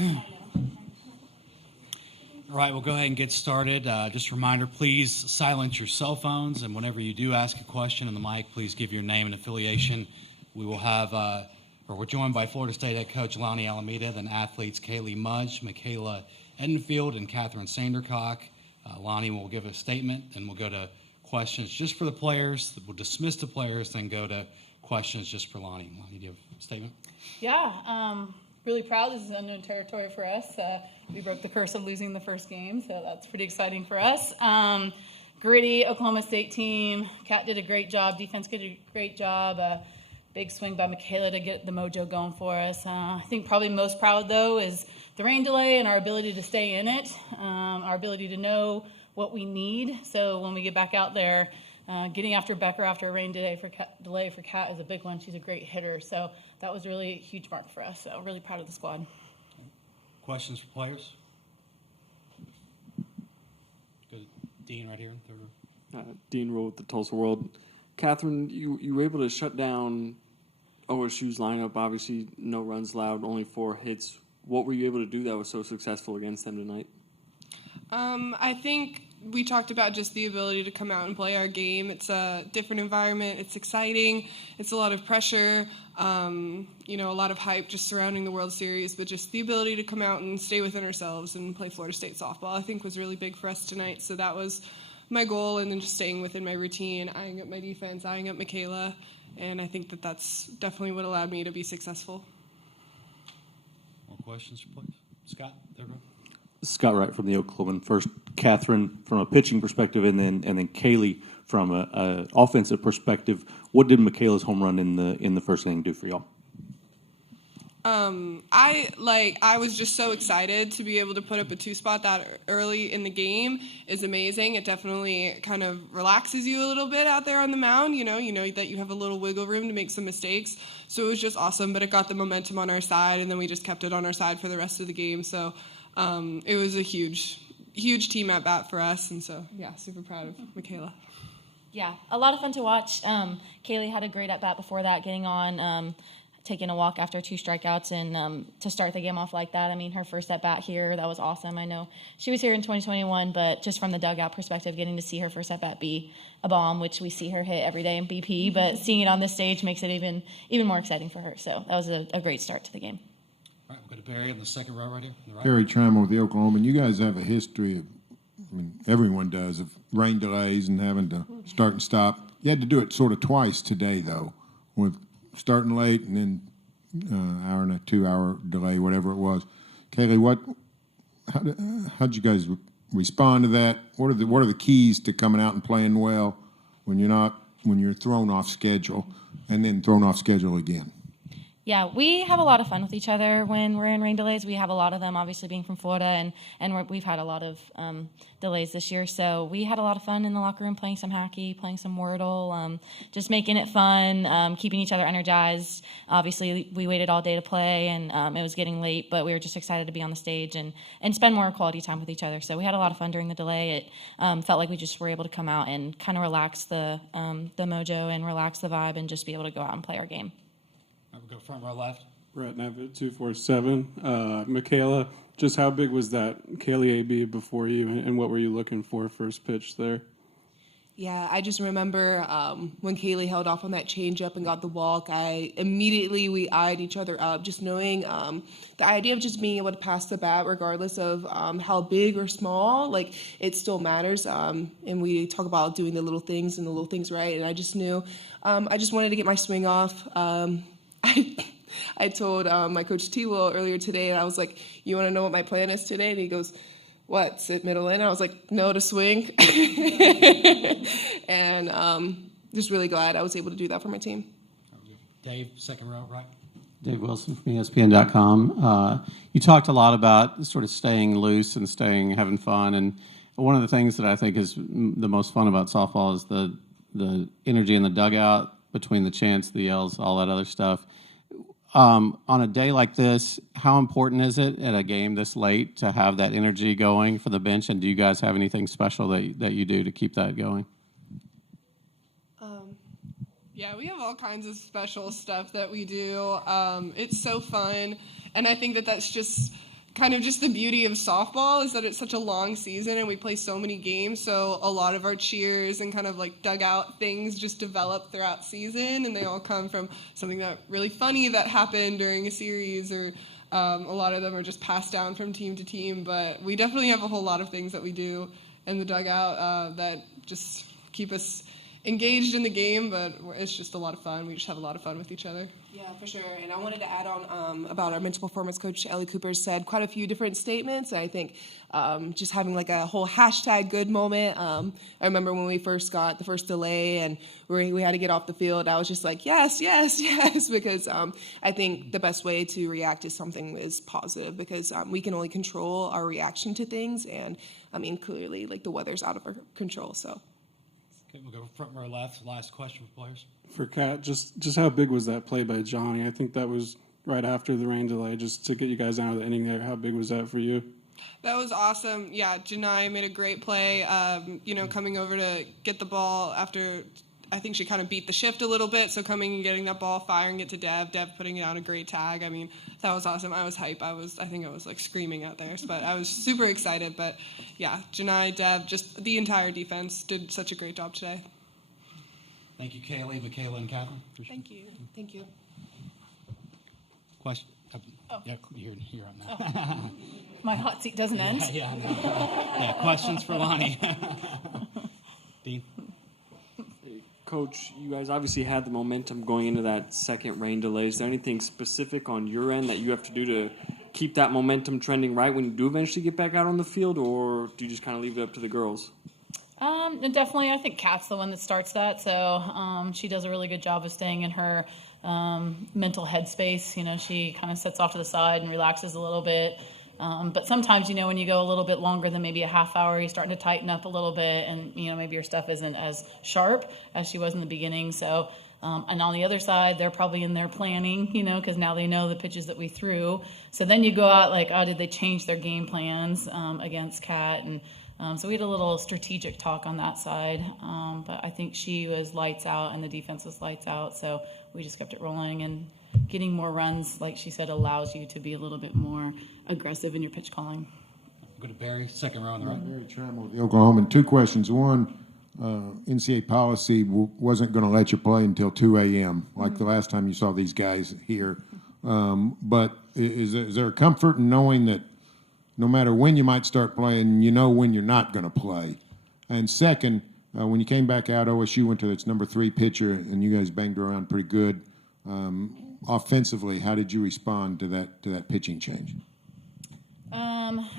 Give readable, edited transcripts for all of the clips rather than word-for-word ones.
All right, we'll go ahead and get started. Just a reminder, please silence your cell phones, and whenever you do ask a question in the mic, please give your name and affiliation. We will have, we're joined by Florida State head coach Lonnie Alameda, then athletes Kaylee Mudge, Michaela Edenfield, and Catherine Sandercock. Lonnie will give a statement, and we'll go to questions just for the players. We'll dismiss the players, then go to questions just for Lonnie. Lonnie, do you have a statement? Yeah, really proud. This is unknown territory for us. We broke the curse of losing the first game, so that's pretty exciting for us. Gritty Oklahoma State team. Kat did a great job. Defense did a great job. Big swing by Michaela to get the mojo going for us. I think probably most proud, though, is the rain delay and our ability to stay in it, our ability to know what we need. So when we get back out there, getting after Becker after a rain delay for Kat is a big one. She's a great hitter. So that was really a huge mark for us. So really proud of the squad. Questions for players? Go to Dean right here in third row. Dean Rowe with the Tulsa World. Catherine, you were able to shut down OSU's lineup. Obviously, no runs allowed, only 4 hits. What were you able to do that was so successful against them tonight? I think we talked about just the ability to come out and play our game. It's a different environment. It's exciting. It's a lot of pressure, a lot of hype just surrounding the World Series, but just the ability to come out and stay within ourselves and play Florida State softball, I think was really big for us tonight. So that was my goal, and then just staying within my routine, eyeing up my defense, eyeing up Michaela, and I think that that's definitely what allowed me to be successful. More questions for players? Scott, there we go. Scott Wright from the Oklahoman. First, Catherine from a pitching perspective, and then Kaylee from a offensive perspective. What did Michaela's home run in the first inning do for y'all? I was just so excited to be able to put up a 2-spot that early in the game is amazing. It definitely kind of relaxes you a little bit out there on the mound. You know that you have a little wiggle room to make some mistakes. So it was just awesome, but it got the momentum on our side, and then we just kept it on our side for the rest of the game. So it was a huge team at bat for us, and so yeah, super proud of Michaela. Yeah, a lot of fun to watch. Kaylee had a great at bat before that, getting on, taking a walk after 2 strikeouts, and to start the game off like that. I mean, her first at bat here, that was awesome. I know she was here in 2021, but just from the dugout perspective, getting to see her first at bat be a bomb, which we see her hit every day in BP, but seeing it on this stage makes it even more exciting for her. So that was a great start to the game. All right, we'll go to Barry in the second row right here. On the right. Barry Trammell with the Oklahoma. You guys have a history of, everyone does, of rain delays and having to start and stop. You had to do it sort of twice today, though, with starting late and then hour and a 2-hour delay, whatever it was. Kaylee, how'd you guys respond to that? What are the keys to coming out and playing well when you're thrown off schedule and then thrown off schedule again? Yeah, we have a lot of fun with each other when we're in rain delays. We have a lot of them, obviously being from Florida, and we've had a lot of delays this year. So we had a lot of fun in the locker room playing some hockey, playing some Wordle, just making it fun, keeping each other energized. Obviously, we waited all day to play, and it was getting late, but we were just excited to be on the stage and spend more quality time with each other. So we had a lot of fun during the delay. It felt like we just were able to come out and kind of relax the mojo and relax the vibe and just be able to go out and play our game. We'll go front row left. Brett Nevitt, 247. Michaela, just how big was that Kaylee AB before you, and what were you looking for first pitch there? Yeah, I just remember when Kaylee held off on that changeup and got the walk, we eyed each other up, just knowing the idea of just being able to pass the bat regardless of how big or small, like it still matters. And we talk about doing the little things and the little things right. And I just knew I just wanted to get my swing off. I told my coach T-Will earlier today, and I was like, you want to know what my plan is today? And he goes, what, sit middle in? And I was like, no, to swing. And just really glad I was able to do that for my team. Dave, second row, right. Dave Wilson from ESPN.com. You talked a lot about sort of staying loose and having fun. And one of the things that I think is the most fun about softball is the energy in the dugout, between the chants, the yells, all that other stuff. On a day like this, how important is it at a game this late to have that energy going for the bench? And do you guys have anything special that you do to keep that going? Yeah, we have all kinds of special stuff that we do. It's so fun, and I think that's just kind of just the beauty of softball is that it's such a long season and we play so many games. So a lot of our cheers and kind of like dugout things just develop throughout season, and they all come from something that really funny that happened during a series, or a lot of them are just passed down from team to team. But we definitely have a whole lot of things that we do in the dugout that just keep us engaged in the game, but it's just a lot of fun. We just have a lot of fun with each other. Yeah, for sure. And I wanted to add on about our mental performance coach, Ellie Cooper, said quite a few different statements. I think just having like a whole hashtag good moment. I remember when we first got the first delay and we had to get off the field, I was just like, yes, yes, yes, because I think the best way to react to something is positive, because we can only control our reaction to things. And I mean, clearly, like the weather's out of our control, so. Okay, we'll go front row left. Last question for players. For Kat, just how big was that play by Johnny? I think that was right after the rain delay, just to get you guys out of the inning there. How big was that for you? That was awesome. Yeah, Janai made a great play, coming over to get the ball after I think she kind of beat the shift a little bit, so coming and getting that ball, firing it to Dev putting it on a great tag. I mean, that was awesome. I was hype. I think I was like screaming out there, but I was super excited. But yeah, Janai, Dev, just the entire defense did such a great job today. Thank you, Kaylee, Michaela, and Catherine. Thank you. Thank you. Question? Yeah, you're up now. My hot seat doesn't end. Yeah, I know. Yeah, questions for Lonnie. Dean? Coach, you guys obviously had the momentum going into that second rain delay. Is there anything specific on your end that you have to do to keep that momentum trending right when you do eventually get back out on the field, or do you just kind of leave it up to the girls? And definitely, I think Kat's the one that starts that. So she does a really good job of staying in her mental headspace. You know, she kind of sets off to the side and relaxes a little bit. But sometimes, when you go a little bit longer than maybe a half hour, you're starting to tighten up a little bit, and, maybe your stuff isn't as sharp as she was in the beginning. So, and on the other side, they're probably in there planning, because now they know the pitches that we threw. So then you go out like, oh, did they change their game plans against Kat? And so we had a little strategic talk on that side. But I think she was lights out and the defense was lights out. So we just kept it rolling, and getting more runs, like she said, allows you to be a little bit more aggressive in your pitch calling. Go to Barry, second row on the right. Barry Trammell with the Oklahoman. Two questions. One, NCAA policy wasn't going to let you play until 2 a.m., like the last time you saw these guys here. But is there a comfort in knowing that no matter when you might start playing, when you're not going to play? And second, when you came back out, OSU went to its number 3 pitcher, and you guys banged around pretty good. Offensively, how did you respond to that pitching change?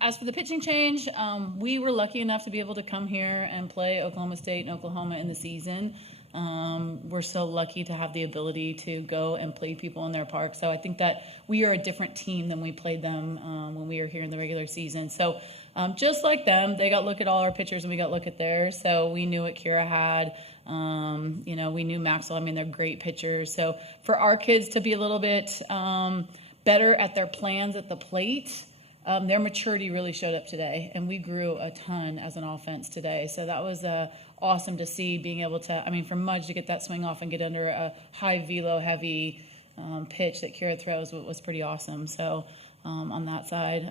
As for the pitching change, we were lucky enough to be able to come here and play Oklahoma State and Oklahoma in the season. We're so lucky to have the ability to go and play people in their park. So I think that we are a different team than we played them when we were here in the regular season. So just like them, they got to look at all our pitchers and we got to look at theirs. So we knew what Kira had. We knew Maxwell. I mean, they're great pitchers. So for our kids to be a little bit better at their plans at the plate, their maturity really showed up today, and we grew a ton as an offense today. So that was awesome to see, being able to, for Mudge to get that swing off and get under a high velo heavy pitch that Kira throws was pretty awesome. So on that side.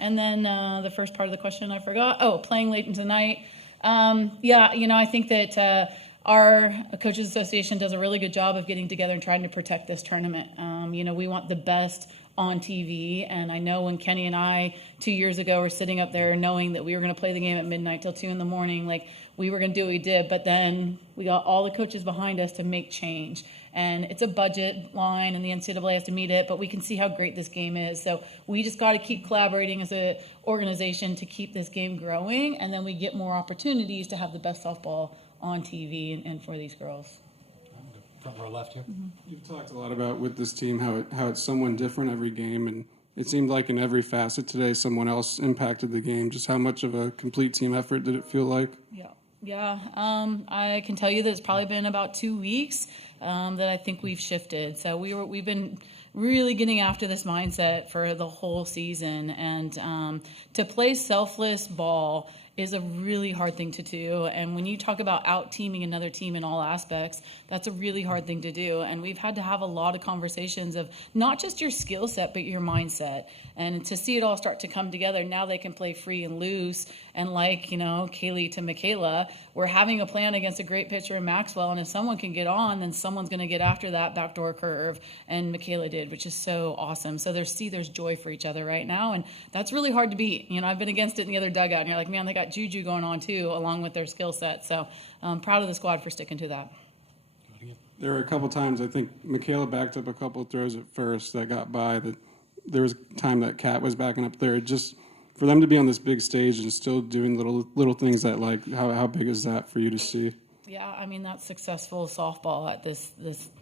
And then the first part of the question I forgot. Oh, playing late into the night. I think that our Coaches Association does a really good job of getting together and trying to protect this tournament. We want the best on TV, and I know when Kenny and I 2 years ago were sitting up there knowing that we were going to play the game at midnight till 2 a.m, like we were going to do what we did, but then we got all the coaches behind us to make change. And it's a budget line, and the NCAA has to meet it, but we can see how great this game is. So we just got to keep collaborating as an organization to keep this game growing, and then we get more opportunities to have the best softball on TV and for these girls. Front row left here. Mm-hmm. You've talked a lot about with this team how it's someone different every game, and it seemed like in every facet today someone else impacted the game. Just how much of a complete team effort did it feel like? Yeah. I can tell you that it's probably been about 2 weeks that I think we've shifted. So we've been really getting after this mindset for the whole season, and to play selfless ball is a really hard thing to do. And when you talk about out-teaming another team in all aspects, that's a really hard thing to do. And we've had to have a lot of conversations of not just your skill set, but your mindset. And to see it all start to come together, now they can play free and loose. And like, Kaylee to Michaela, we're having a plan against a great pitcher in Maxwell. And if someone can get on, then someone's going to get after that backdoor curve. And Michaela did, which is so awesome. So there's joy for each other right now. And that's really hard to beat. I've been against it in the other dugout. And you're like, man, they got juju going on too, along with their skill set. So I'm proud of the squad for sticking to that. There were a couple times I think Michaela backed up a couple of throws at first that got by. That there was a time that Kat was backing up there. Just for them to be on this big stage and still doing little things that, like, how big is that for you to see? Yeah, that's successful softball at this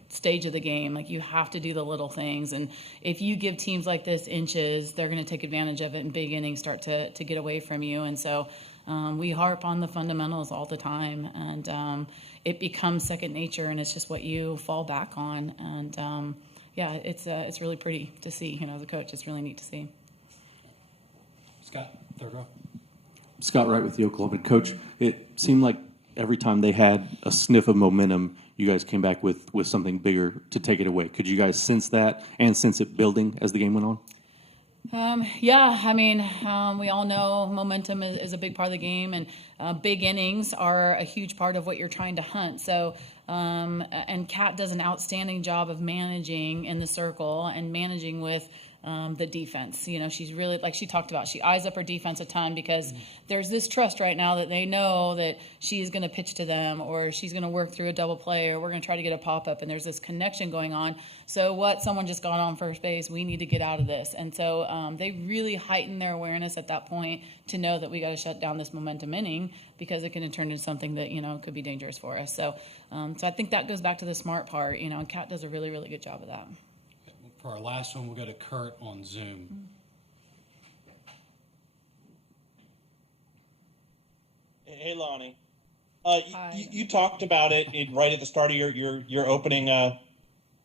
stage of the game. Like, you have to do the little things, and if you give teams like this inches, they're going to take advantage of it, and big innings start to get away from you. And so we harp on the fundamentals all the time, and it becomes second nature, and it's just what you fall back on. And yeah, it's really pretty to see. As a coach, it's really neat to see. Scott, third row. Scott Wright with the Oklahoma. Coach, it seemed like every time they had a sniff of momentum, you guys came back with something bigger to take it away. Could you guys sense that and sense it building as the game went on? Yeah, we all know momentum is a big part of the game, and big innings are a huge part of what you're trying to hunt. So, and Kat does an outstanding job of managing in the circle and managing with the defense. She's really, like she talked about, she eyes up her defense a ton because there's this trust right now that they know that she's going to pitch to them, or she's going to work through a double play, or we're going to try to get a pop-up, and there's this connection going on. So someone just got on first base, we need to get out of this. And so they really heighten their awareness at that point to know that we got to shut down this momentum inning, because it can turn into something that, could be dangerous for us. So I think that goes back to the smart part, and Kat does a really, really good job of that. For our last one, we'll go to Kurt on Zoom. Hey, Lonnie. You talked about it right at the start of your opening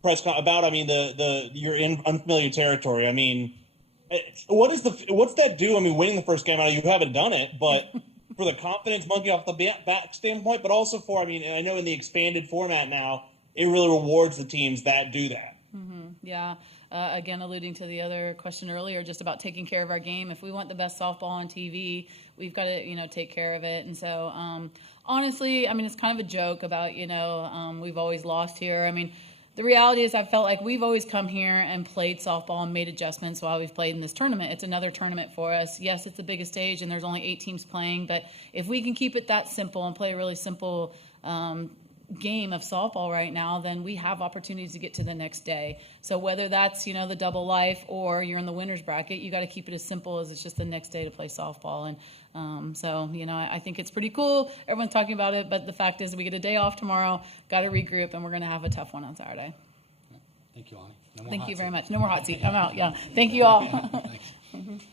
press conference about, you're in unfamiliar territory. What's that do? Winning the first game, you haven't done it, but for the confidence monkey off the back standpoint, but also for, I know in the expanded format now, it really rewards the teams that do that. Yeah. Again, alluding to the other question earlier, just about taking care of our game. If we want the best softball on TV, we've got to, take care of it. And so, honestly, it's kind of a joke about, we've always lost here. The reality is I felt like we've always come here and played softball and made adjustments while we've played in this tournament. It's another tournament for us. Yes, it's the biggest stage, and there's only 8 teams playing. But if we can keep it that simple and play a really simple game of softball right now, then we have opportunities to get to the next day. So whether that's, the double life or you're in the winner's bracket, you got to keep it as simple as it's just the next day to play softball. And so, I think it's pretty cool. Everyone's talking about it, but the fact is we get a day off tomorrow, got to regroup, and we're going to have a tough one on Saturday. Thank you, Lonnie. No more Thank hot you seat. very much. No more hot seat. I'm out. Yeah. Thank you all. Thanks.